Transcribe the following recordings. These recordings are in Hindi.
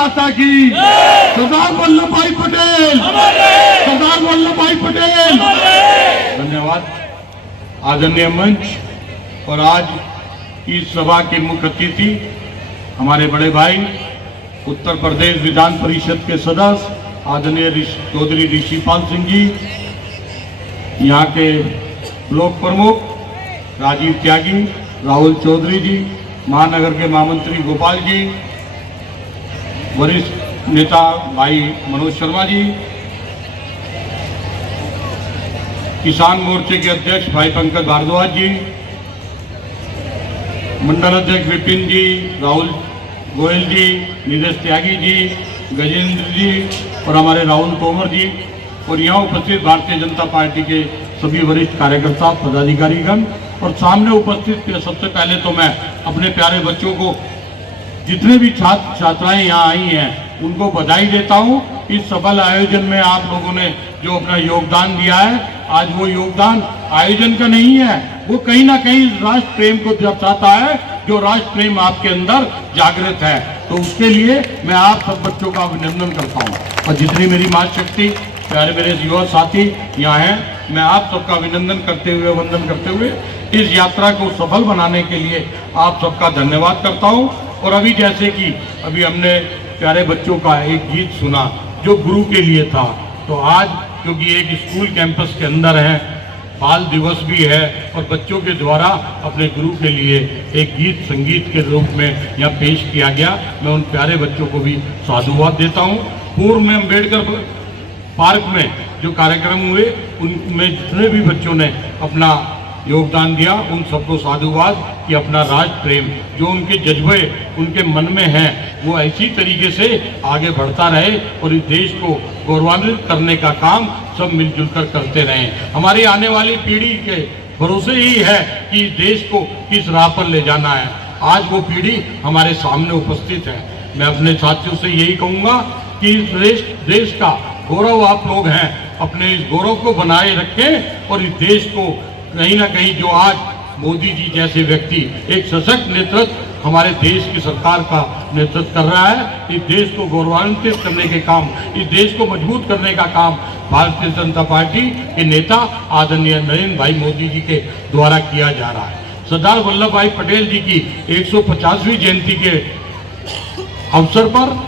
माता की, सरदार वल्लभ भाई पटेल, सरदार वल्लभ भाई पटेल। धन्यवाद आदरणीय मंच। और आज इस सभा के मुख्य अतिथि हमारे बड़े भाई उत्तर प्रदेश विधान परिषद के सदस्य आदरणीय चौधरी ऋषिपाल सिंह जी, यहाँ के ब्लॉक प्रमुख राजीव त्यागी, राहुल चौधरी जी, महानगर के महामंत्री गोपाल जी, वरिष्ठ नेता भाई मनोज शर्मा जी, किसान मोर्चे के अध्यक्ष भाई पंकज भारद्वाज जी, मंडल अध्यक्ष विपिन जी, राहुल गोयल जी, नीरज त्यागी जी, गजेंद्र जी और हमारे राहुल तोमर जी और यहाँ उपस्थित भारतीय जनता पार्टी के सभी वरिष्ठ कार्यकर्ता पदाधिकारीगण और सामने उपस्थित सबसे पहले तो मैं अपने प्यारे बच्चों को, जितने भी छात्र छात्राएं यहाँ आई हैं उनको बधाई देता हूँ। इस सफल आयोजन में आप लोगों ने जो अपना योगदान दिया है, आज वो योगदान आयोजन का नहीं है, वो कहीं ना कहीं राष्ट्र प्रेम को दर्शाता है, जो राष्ट्र प्रेम आपके अंदर जागृत है। तो उसके लिए मैं आप सब बच्चों का अभिनंदन करता हूँ और जितनी मेरी मातृशक्ति प्यारे मेरे युवा साथी यहाँ हैं, मैं आप सबका अभिनंदन करते हुए, वंदन करते हुए इस यात्रा को सफल बनाने के लिए आप सबका धन्यवाद करता हूँ। और अभी जैसे कि अभी हमने प्यारे बच्चों का एक गीत सुना जो गुरु के लिए था, तो आज क्योंकि एक स्कूल कैंपस के अंदर है, बाल दिवस भी है और बच्चों के द्वारा अपने गुरु के लिए एक गीत संगीत के रूप में यहाँ पेश किया गया। मैं उन प्यारे बच्चों को भी साधुवाद देता हूँ। पूर्व में अम्बेडकर पार्क में जो कार्यक्रम हुए उनमें जितने भी बच्चों ने अपना योगदान दिया, उन सबको साधुवाद कि अपना राष्ट्र प्रेम जो उनके जज्बे उनके मन में है वो ऐसी तरीके से आगे बढ़ता रहे और इस देश को गौरवान्वित करने का काम सब मिलजुल कर करते रहें। हमारी आने वाली पीढ़ी के भरोसे ही है कि देश को किस राह पर ले जाना है। आज वो पीढ़ी हमारे सामने उपस्थित है। मैं अपने साथियों से यही कहूँगा कि इस देश का गौरव आप लोग हैं, अपने इस गौरव को बनाए रखें और इस देश को कहीं ना कहीं जो आज मोदी जी जैसे व्यक्ति एक सशक्त नेतृत्व हमारे देश की सरकार का नेतृत्व कर रहा है, इस देश को गौरवान्वित करने के काम, इस देश को मजबूत करने का काम भारतीय जनता पार्टी के नेता आदरणीय नरेंद्र भाई मोदी जी के द्वारा किया जा रहा है। सरदार वल्लभ भाई पटेल जी की 150वीं जयंती के अवसर पर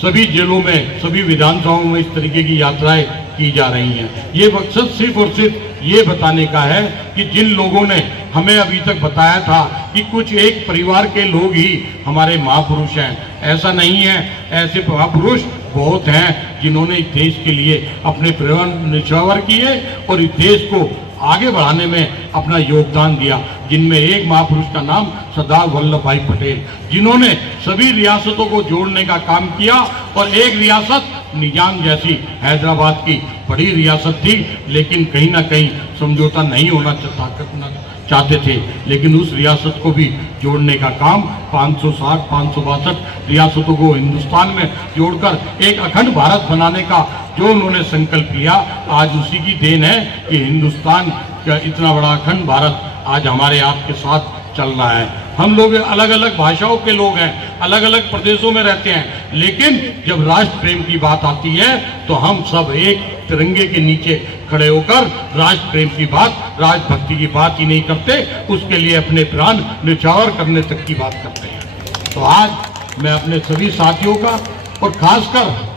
सभी जिलों में, सभी विधानसभाओं में इस तरीके की यात्राएं की जा रही हैं। ये मकसद सिर्फ और सिर्फ ये बताने का है कि जिन लोगों ने हमें अभी तक बताया था कि कुछ एक परिवार के लोग ही हमारे महापुरुष हैं, ऐसा नहीं है। ऐसे महापुरुष बहुत हैं जिन्होंने इस देश के लिए अपने प्राण न्यौछावर किए और इस देश को आगे बढ़ाने में अपना योगदान दिया, जिनमें एक महापुरुष का नाम सरदार वल्लभ भाई पटेल, जिन्होंने सभी रियासतों को जोड़ने का काम किया और एक रियासत निजाम जैसी हैदराबाद की बड़ी रियासत थी, लेकिन कहीं ना कहीं समझौता नहीं होना चाहते थे, लेकिन उस रियासत को भी जोड़ने का काम 562 रियासतों को हिंदुस्तान में जोड़कर एक अखंड भारत बनाने का जो उन्होंने संकल्प लिया, आज उसी की देन है कि हिंदुस्तान का इतना बड़ा अखंड भारत आज हमारे आपके साथ चल रहा है। हम लोग अलग अलग भाषाओं के लोग हैं, अलग अलग प्रदेशों में रहते हैं, लेकिन जब राष्ट्र प्रेम की बात आती है तो हम सब एक तिरंगे के नीचे खड़े होकर राष्ट्र प्रेम की बात, राष्ट्रभक्ति की बात ही नहीं करते, उसके लिए अपने प्राण न्यौछावर करने तक की बात करते हैं। तो आज मैं अपने सभी साथियों का और खासकर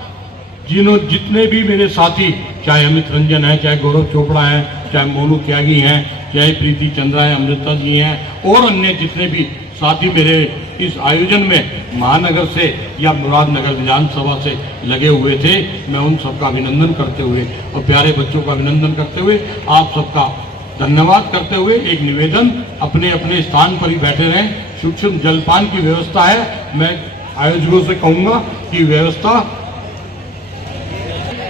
जितने भी मेरे साथी, चाहे अमित रंजन है, चाहे गौरव चोपड़ा है, चाहे मोनू त्यागी हैं, चाहे प्रीति चंद्रा है, अमृता जी हैं और अन्य जितने भी साथी मेरे इस आयोजन में महानगर से या मुरादनगर विधानसभा से लगे हुए थे, मैं उन सबका अभिनंदन करते हुए और प्यारे बच्चों का अभिनंदन करते हुए आप सबका धन्यवाद करते हुए एक निवेदन, अपने अपने स्थान पर ही बैठे रहें। सूक्ष्म जलपान की व्यवस्था है, मैं आयोजकों से कहूँगा कि व्यवस्था,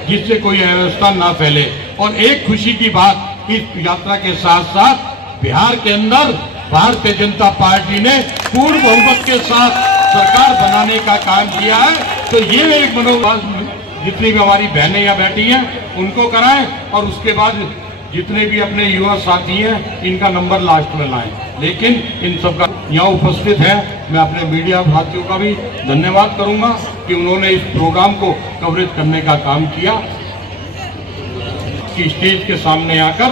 जिससे कोई अव्यवस्था ना फैले। और एक खुशी की बात, इस यात्रा के साथ साथ बिहार के अंदर भारतीय जनता पार्टी ने पूर्ण बहुमत के साथ सरकार बनाने का काम किया है, तो ये एक मनोभाव जितनी भी हमारी बहनें यहाँ बैठी हैं उनको कराएं और उसके बाद जितने भी अपने युवा साथी हैं इनका नंबर लास्ट में लाएं। लेकिन इन सबका यहाँ उपस्थित है, मैं अपने मीडिया साथियों का भी धन्यवाद करूंगा। कि उन्होंने इस प्रोग्राम को कवरेज करने का काम किया कि स्टेज के सामने आकर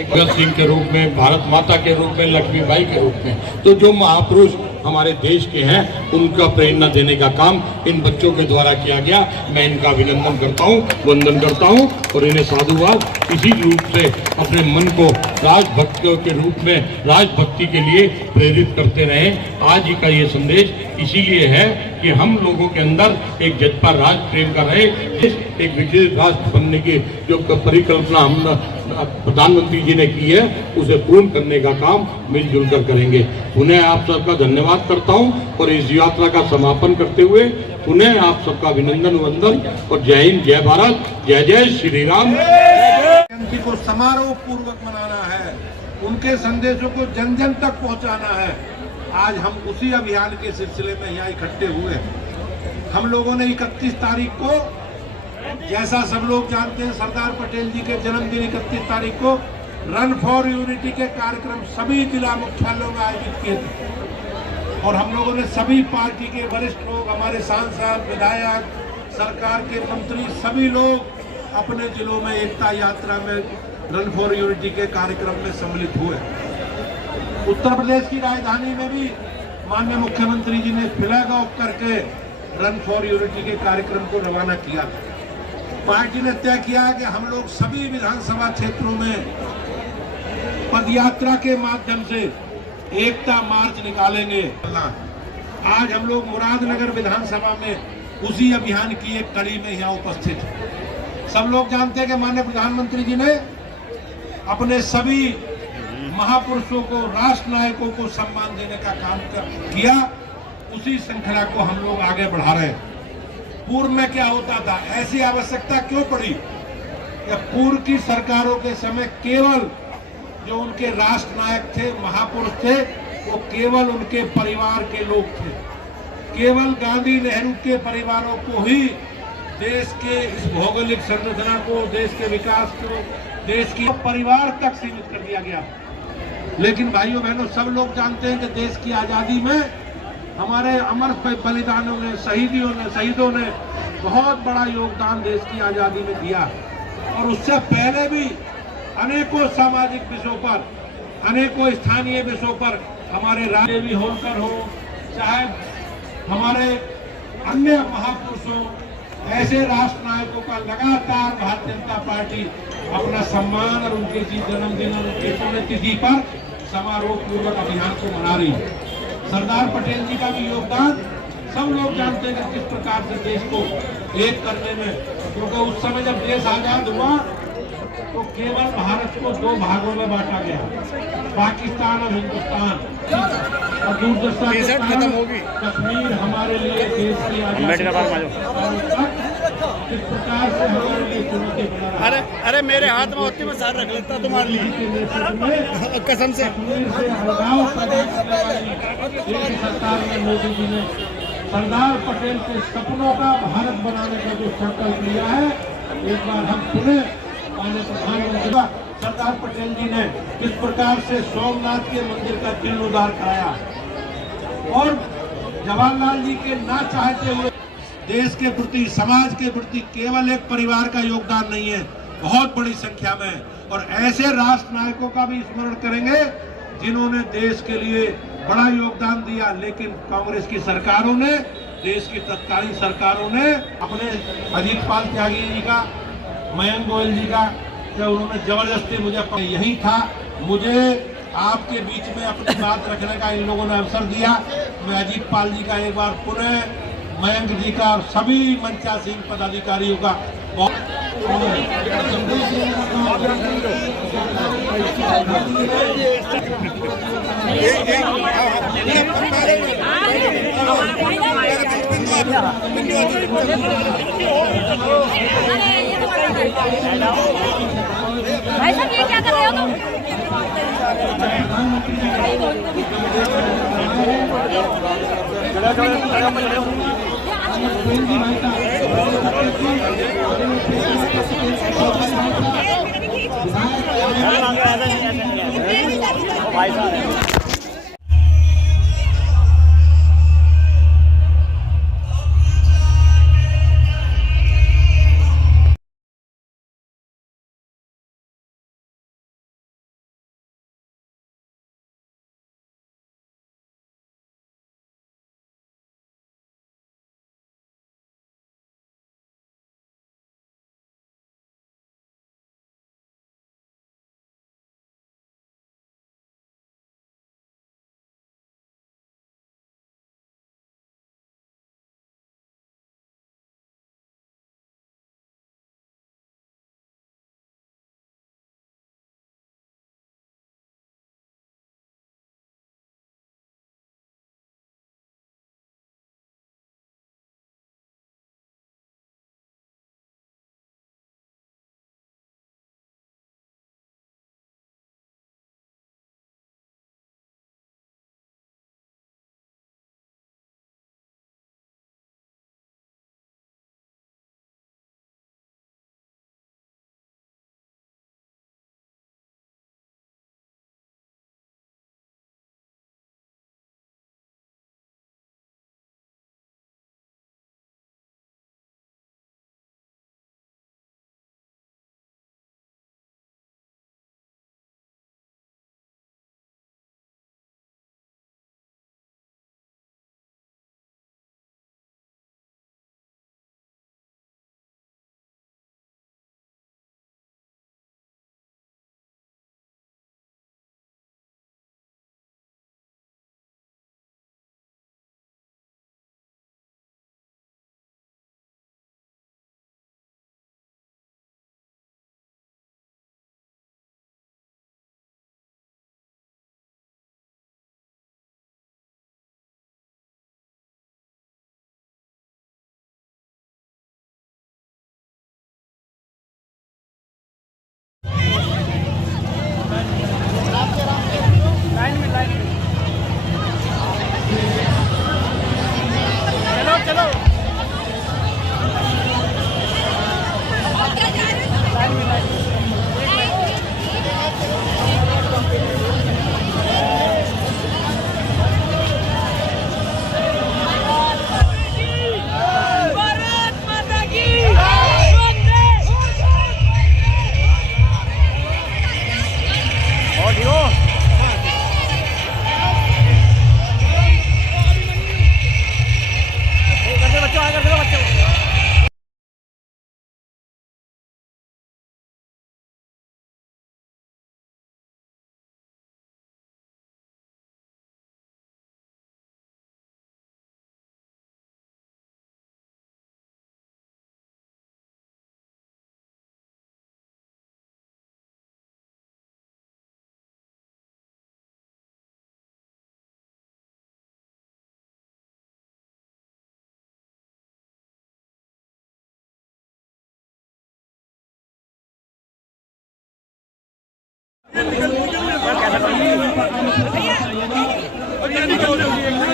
भगत सिंह के रूप में, भारत माता के रूप में, लक्ष्मीबाई के रूप में, तो जो महापुरुष हमारे देश के हैं उनका प्रेरणा देने का काम इन बच्चों के द्वारा किया गया। मैं इनका अभिनंदन करता हूं, वंदन करता हूं और इन्हें साधुवाद इसी रूप से अपने मन को राजभक्तियों के रूप में राजभक्ति के लिए प्रेरित करते रहें। आज ही का ये संदेश इसीलिए है कि हम लोगों के अंदर एक जज्बा राष्ट्र प्रेम का रहे। एक विकसित राष्ट्र बनने की जो परिकल्पना हम प्रधानमंत्री जी ने की है उसे पूर्ण करने का काम मिलजुल कर करेंगे। उन्हें आप सबका धन्यवाद करता हूं और इस यात्रा का समापन करते हुए उन्हें आप सबका अभिनंदन वंदन और जय हिंद, जय भारत, जय जय श्री राम। जयंती को समारोह पूर्वक मनाना है, उनके संदेशों को जन जन तक पहुंचाना है। आज हम उसी अभियान के सिलसिले में यहाँ इकट्ठे हुए हैं। हम लोगों ने 31 तारीख को, जैसा सब लोग जानते हैं, सरदार पटेल जी के जन्मदिन 31 तारीख को रन फॉर यूनिटी के कार्यक्रम सभी जिला मुख्यालयों में आयोजित किए थे और हम लोगों ने सभी पार्टी के वरिष्ठ लोग, हमारे सांसद, विधायक, सरकार के मंत्री, सभी लोग अपने जिलों में एकता यात्रा में रन फॉर यूनिटी के कार्यक्रम में सम्मिलित हुए। उत्तर प्रदेश की राजधानी में भी माननीय मुख्यमंत्री जी ने फ्लैग ऑफ करके रन फॉर यूनिटी के कार्यक्रम को रवाना किया। पार्टी ने तय किया कि हम लोग सभी विधानसभा क्षेत्रों में पदयात्रा के माध्यम से एकता मार्च निकालेंगे। आज हम लोग मुरादनगर विधानसभा में उसी अभियान की एक कड़ी में यहाँ उपस्थित हैं। सब लोग जानते हैं कि माननीय प्रधानमंत्री जी ने अपने सभी महापुरुषों को, राष्ट्र नायकों को सम्मान देने का काम किया। उसी श्रृंखला को हम लोग आगे बढ़ा रहे हैं। पूर्व में क्या होता था, ऐसी आवश्यकता क्यों पड़ी कि पूर्व की सरकारों के समय केवल जो उनके राष्ट्र नायक थे, महापुरुष थे, वो केवल उनके परिवार के लोग थे। केवल गांधी, नेहरू के परिवारों को ही देश के इस भौगोलिक संरचना को, देश के विकास को, देश की परिवार तक सीमित कर दिया गया। लेकिन भाइयों बहनों, सब लोग जानते हैं कि देश की आजादी में हमारे अमर बलिदानों ने, शहीदों ने बहुत बड़ा योगदान देश की आजादी में दिया। और उससे पहले भी अनेकों सामाजिक विषयों पर, अनेकों स्थानीय विषयों पर हमारे देवी होलकर हो, चाहे हमारे अन्य महापुरुषों, ऐसे राष्ट्र नायकों का लगातार भारतीय जनता पार्टी अपना सम्मान और उनके जन्मदिन और उनकी पुण्यतिथि पर समारोह पूर्वक अभियान को मना रही है। सरदार पटेल जी का भी योगदान सब लोग जानते हैं किस प्रकार से देश को एक करने में, क्योंकि उस समय जब देश आजाद हुआ तो केवल भारत को दो भागों में बांटा गया, पाकिस्तान और हिंदुस्तान। और दूरदर्शा कश्मीर हमारे लिए देश की आजादी किस प्रकार से हमारे लिए चुनौती बना रहा। अरे मेरे हाथ में होती मैं सार रख लेता तुम्हारे लिए कसम से। सरकार में मोदी जी ने सरदार पटेल के सपनों का भारत बनाने का जो संकल्प लिया है, एक बार हम सुने माननीय प्रधानमंत्री सरदार पटेल जी ने किस प्रकार से सोमनाथ के मंदिर का जीर्णोद्धार कराया और जवाहरलाल जी के ना चाहते हुए देश के प्रति, समाज के प्रति केवल एक परिवार का योगदान नहीं है, बहुत बड़ी संख्या में। और ऐसे राष्ट्र नायकों का भी स्मरण करेंगे जिन्होंने देश के लिए बड़ा योगदान दिया। लेकिन कांग्रेस की सरकारों ने, देश की तत्कालीन सरकारों ने अपने अजीत पाल त्यागी जी का, मयंक गोयल जी का, जब उन्होंने जबरदस्ती मुझे यही था, मुझे आपके बीच में अपनी बात रखने का इन लोगों ने अवसर दिया। मैं अजीत पाल जी का एक बार पुनः, मयंक जी का और सभी मंचासीन पदाधिकारियों का भाई साहब ये क्या कर रहे हो तुम? भाई साहब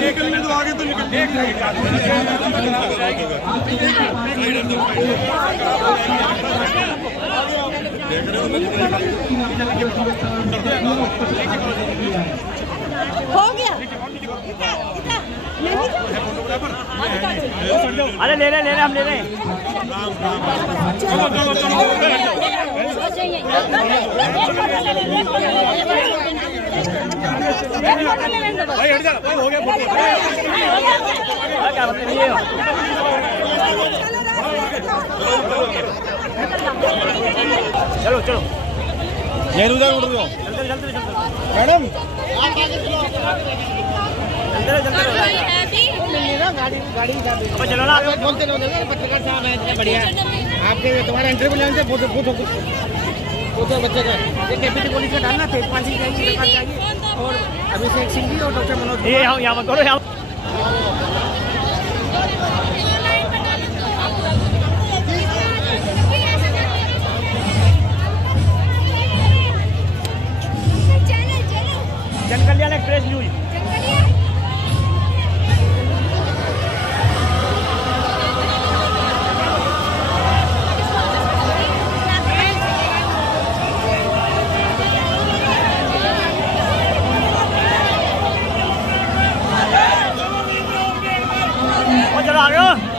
निकलने दो आगे तो हो गया अरे ले ले हम ले ले भाई हट जा भाई हो गया क्या बात नहीं है चलो चलो ये उधर उड़ रहे हो जल्दी मैडम अब चलो ना बोलते लोग पत्रकार साहब हैं इतने बढ़िया आपके तुम्हारा इंटरव्यू लेने से फोटो बच्चे का ये कैपिटल पुलिस का डालना तेजपाल सिंह चाहिए और अभिषेक सिंह जी और डॉक्टर मनोज ये यहाँ मत करो यहाँ जन कल्याण एक्सप्रेस न्यूज चलो आ गए